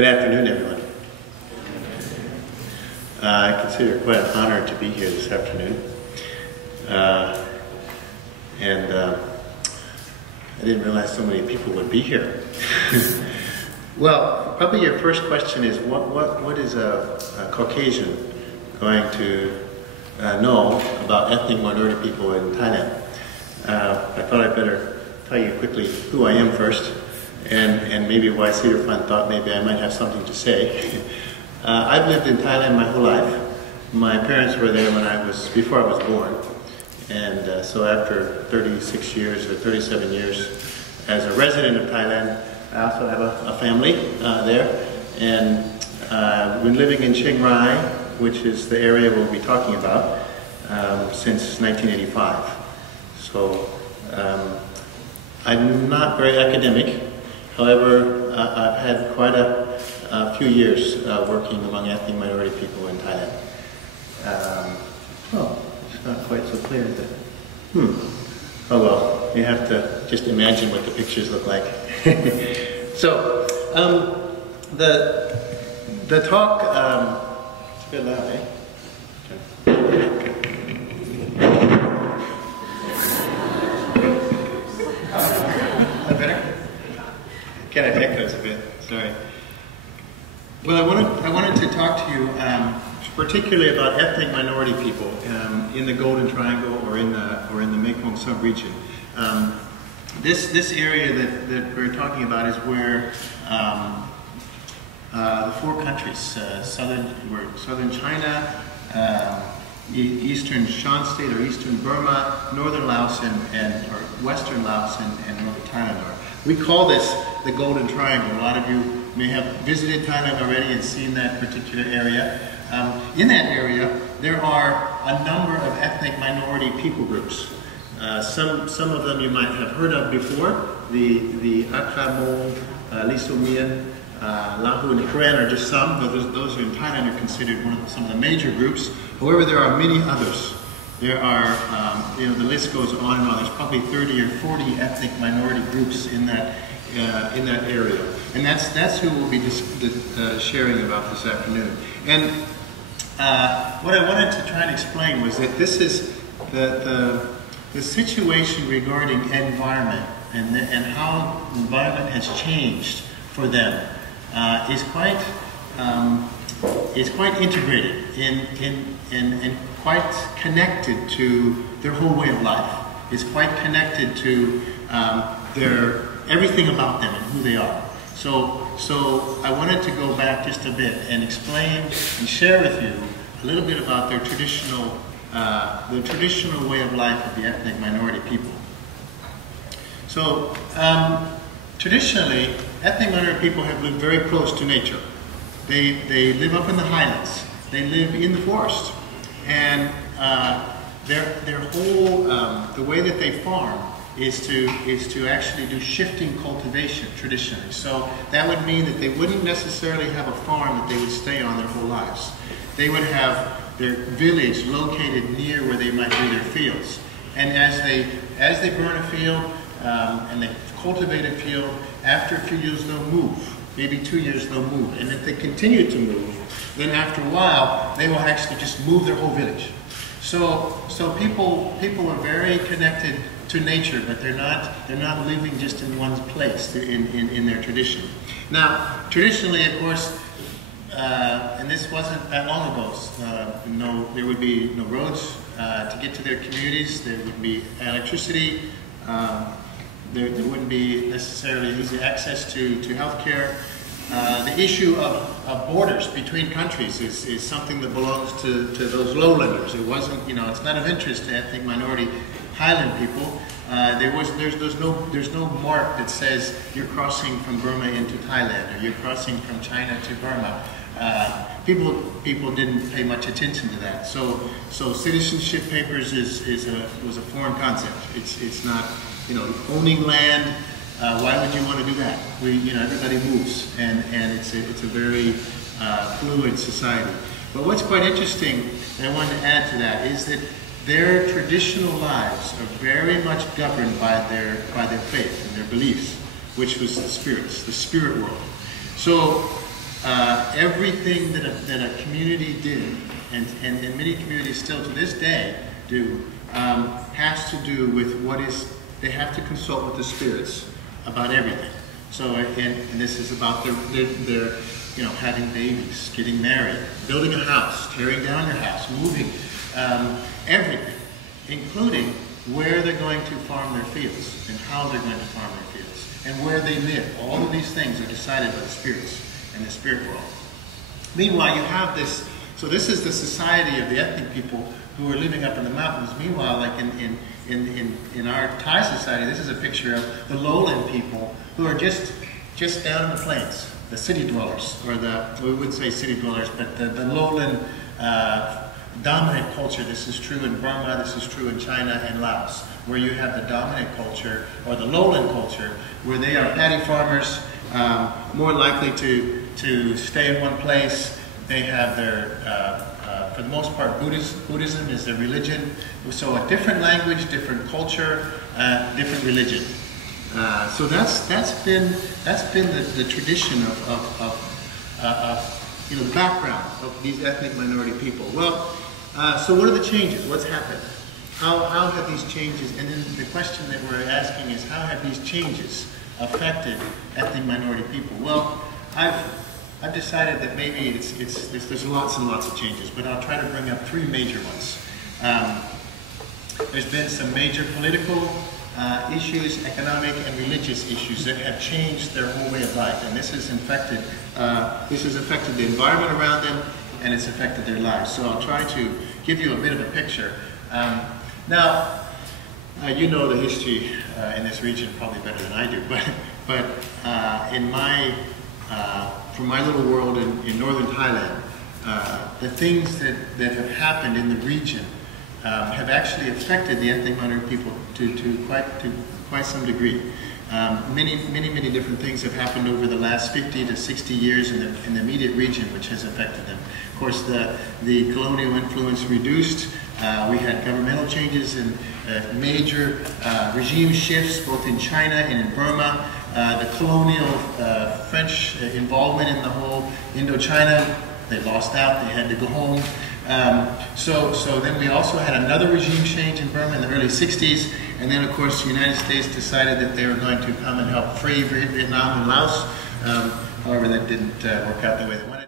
Good afternoon, everyone. I consider it quite an honor to be here this afternoon. I didn't realize so many people would be here. Well, probably your first question is, what is a Caucasian going to know about ethnic minority people in Thailand? I thought I'd better tell you quickly who I am first, and maybe why CEDAR Fund thought maybe I might have something to say. I've lived in Thailand my whole life. My parents were there before I was born. And so after 36 years or 37 years as a resident of Thailand, I also have a family there. And I've been living in Chiang Rai, which is the area we'll be talking about, since 1985. So I'm not very academic. However, I've had quite a few years working among ethnic minority people in Thailand. It's not quite so clear, is it? Oh well, you have to just imagine what the pictures look like. So, the talk, it's a bit loud, eh? Is that better? Kind of echoes a bit, sorry. Well, I wanted to talk to you particularly about ethnic minority people in the Golden Triangle or in the Mekong sub-region. This area that we're talking about is where the four countries, southern China, eastern Shan State or eastern Burma, northern Laos or western Laos and northern Thailand are. We call this the Golden Triangle. A lot of you may have visited Thailand already and seen that particular area. In that area, there are a number of ethnic minority people groups. Some of them you might have heard of before. The Akhamon, Lisomian, Lahu, and Karen are just some, but those who in Thailand are considered some of the major groups. However, there are many others. There are, the list goes on and on. There's probably 30 or 40 ethnic minority groups in that area, and that's who we'll be sharing about this afternoon. And what I wanted to try and explain was that this is the situation regarding environment and how environment has changed for them is quite integrated and quite connected to their whole way of life. It's quite connected to everything about them and who they are. So I wanted to go back just a bit and explain and share with you a little bit about the traditional way of life of the ethnic minority people. So traditionally, ethnic minority people have lived very close to nature. They live up in the highlands. They live in the forest, and their whole the way that they farm is to actually do shifting cultivation traditionally. So that would mean that they wouldn't necessarily have a farm that they would stay on their whole lives. They would have their village located near where they might do their fields. And as they burn a field and they cultivate a field, after a few years they'll move. Maybe 2 years they'll move. And if they continue to move, then after a while they will actually just move their whole village. So people are very connected to nature, but they're not living just in one place in their tradition. Now, traditionally, of course, and this wasn't that long ago. There would be no roads to get to their communities. There would be electricity. There wouldn't be necessarily easy access to healthcare. The issue of borders between countries is something that belongs to those lowlanders. It wasn't, it's not of interest to ethnic minority Highland people. There's no mark that says you're crossing from Burma into Thailand or you're crossing from China to Burma. People didn't pay much attention to that. So citizenship papers was a foreign concept. It's not, owning land. Why would you want to do that? Everybody moves, and it's a very fluid society. But what's quite interesting, and I wanted to add to that, is that their traditional lives are very much governed by their faith and their beliefs, which was the spirit world. So everything that a community did, and many communities still to this day do, has to do with they have to consult with the spirits about everything. So, and this is about their having babies, getting married, building a house, tearing down your house, moving, everything, including where they're going to farm their fields and how they're going to farm their fields and where they live. All of these things are decided by the spirits and the spirit world. Meanwhile, you have this, so this is the society of the ethnic people who are living up in the mountains. Meanwhile, like in our Thai society, this is a picture of the lowland people who are just down in the plains, the city dwellers, or we would say city dwellers, but the lowland dominant culture. This is true in Burma, this is true in China and Laos, where you have the dominant culture, or the lowland culture, where they are paddy farmers, more likely to stay in one place. They have their, for the most part, Buddhism is their religion. So a different language, different culture, different religion. So that's been the tradition of the background of these ethnic minority people. Well, so what are the changes? What's happened? How have these changes? And then the question that we're asking is, how have these changes affected ethnic minority people? Well, I've decided that maybe there's lots and lots of changes, but I'll try to bring up three major ones. There's been some major political issues, economic and religious issues that have changed their whole way of life, and this has affected the environment around them, and it's affected their lives. So I'll try to give you a bit of a picture. Now, you know the history in this region probably better than I do, but from my little world in northern Thailand, the things that have happened in the region have actually affected the ethnic minority people to quite some degree. Many different things have happened over the last 50 to 60 years in the immediate region, which has affected them. Of course, the colonial influence reduced. We had governmental changes and major regime shifts both in China and in Burma. The colonial French involvement in the whole Indochina, they lost out, they had to go home. So then we also had another regime change in Burma in the early 60s, and then of course the United States decided that they were going to come and help free Vietnam and Laos. However, that didn't work out the way they wanted.